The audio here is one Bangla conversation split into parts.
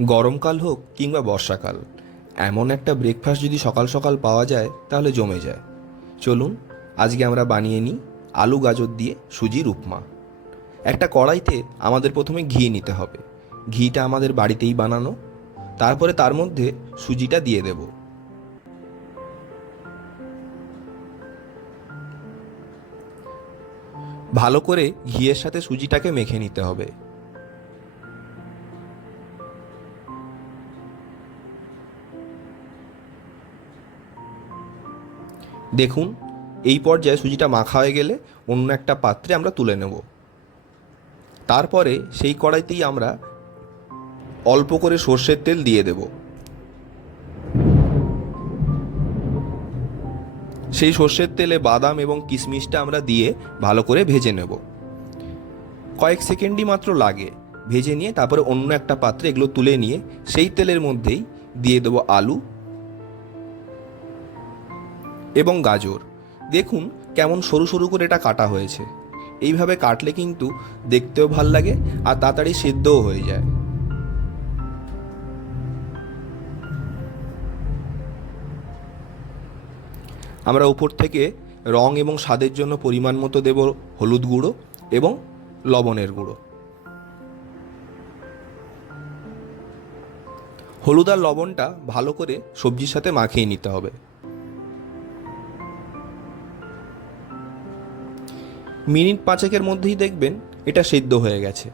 গরমকাল হোক কিংবা বর্ষাকাল, এমন একটা ব্রেকফাস্ট যদি সকাল সকাল পাওয়া যায়, তাহলে জমে যায়। চলুন, আজকে আমরা বানিয়ে নিই আলু গাজর দিয়ে সুজির উপমা। একটা কড়াইতে আমাদের প্রথমে ঘি নিতে হবে। ঘিটা আমাদের বাড়িতেই বানানো। তারপরে তার মধ্যে সুজিটা দিয়ে দেব। ভালো করে ঘিয়ের সাথে সুজিটাকে মেখে নিতে হবে। দেখুন, এই পর্যায়ে সুজিটা মাখা হয়ে গেলে অন্য একটা পাত্রে আমরা তুলে নেব। তারপরে সেই কড়াইতেই আমরা অল্প করে সর্ষের তেল দিয়ে দেব। সেই সর্ষের তেলে বাদাম এবং কিশমিশটা আমরা দিয়ে ভালো করে ভেজে নেব। কয়েক সেকেন্ডই মাত্র লাগে। ভেজে নিয়ে তারপরে অন্য একটা পাত্রে এগুলো তুলে নিয়ে সেই তেলের মধ্যেই দিয়ে দেবো আলু এবং গাজর। দেখুন কেমন সরু সরু করে এটা কাটা হয়েছে। এইভাবে কাটলে কিন্তু দেখতেও ভালো লাগে আর তাড়াতাড়ি সিদ্ধও হয়ে যায়। আমরা উপর থেকে রং এবং স্বাদের জন্য পরিমাণ মতো দেব হলুদ গুঁড়ো এবং লবণের গুঁড়ো। হলুদ আর লবণটা ভালো করে সবজির সাথে মাখিয়ে নিতে হবে। মিনিট পাঁচেকের মধ্যেই দেখবেন এটা সেদ্ধ হয়ে গেছে।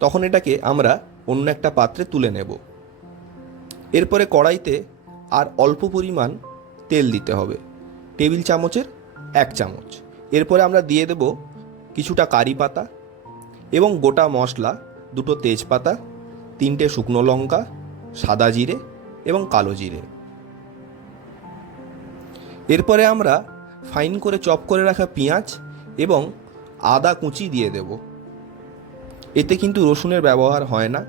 তখন এটাকে আমরা অন্য একটা পাত্রে তুলে নেব। এরপরে কড়াইতে আর অল্প পরিমাণ তেল দিতে হবে। টেবিল চামচের এক চামচ। এরপরে আমরা দিয়ে দেব কিছুটা কারি পাতা এবং গোটা মশলা, দুটো তেজপাতা, তিনটে শুকনো লঙ্কা, সাদা জিরে এবং কালো জিরে। এরপরে আমরা ফাইন করে চপ করে রাখা পেঁয়াজ এবং আদা কুচি দিয়ে দেব। এতে কিন্তু রসুনের ব্যবহার হয় না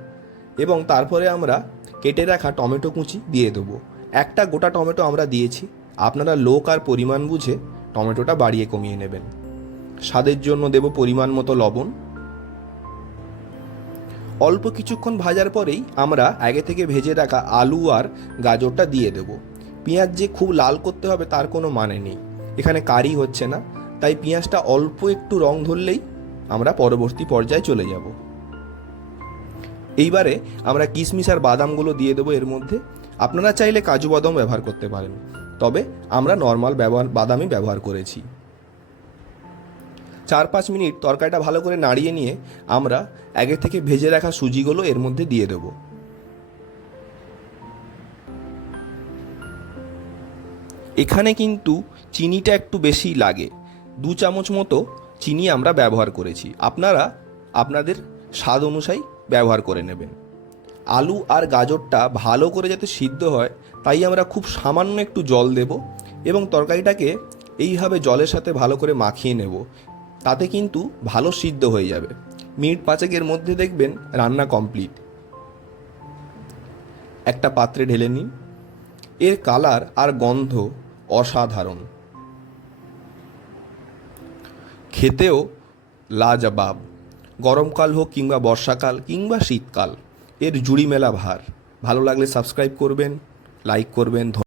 এবং তারপরে আমরা কেটে রাখা টমেটো কুচি দিয়ে দেবো। একটা গোটা টমেটো আমরা দিয়েছি। আপনারা লোক আর পরিমাণ বুঝে টমেটোটা বাড়িয়ে কমিয়ে নেবেন। স্বাদের জন্য দেব পরিমাণ মতো লবণ। অল্প কিছুক্ষণ ভাজার পরেই আমরা আগে থেকে ভেজে রাখা আলু আর গাজরটা দিয়ে দেব। পেঁয়াজ যে খুব লাল করতে হবে তার কোনো মানে নেই। এখানে কারি হচ্ছে না। তাই পেঁয়াজটা অল্প একটু রং ধরলেই আমরা পরবর্তী পর্যায়ে চলে যাব। এইবারে আমরা কিশমিশ আর বাদামগুলো দিয়ে দেবো এর মধ্যে। আপনারা চাইলে কাজু বাদাম ব্যবহার করতে পারেন। তবে আমরা নর্মাল ব্যবহার, বাদামই ব্যবহার করেছি। চার পাঁচ মিনিট তরকারিটা ভালো করে নাড়িয়ে নিয়ে আমরা আগে থেকে ভেজে রাখা সুজিগুলো এর মধ্যে দিয়ে দেবো। এখানে কিন্তু চিনিটা একটু বেশি লাগে। দু চামচ মতো চিনি আমরা ব্যবহার করেছি। আপনারা আপনাদের স্বাদ অনুযায়ী ব্যবহার করে নেবেন। আলু আর গাজরটা ভালো করে যাতে সিদ্ধ হয়, তাই আমরা খুব সামান্য একটু জল দেব এবং তরকারিটাকে এইভাবে জলের সাথে ভালো করে মাখিয়ে নেব। তাতে কিন্তু ভালো সিদ্ধ হয়ে যাবে। মিনিট পাঁচেকের মধ্যে দেখবেন রান্না কমপ্লিট। একটা পাত্রে ঢেলে নিন। এর কালার আর গন্ধ অসাধারণ। খেতেও লাজবাব। গরমকাল হোক কিংবা বর্ষাকাল কিংবা শীতকাল, এর জুড়ি মেলা ভার। ভালো লাগলে সাবস্ক্রাইব করবেন লাইক করবেন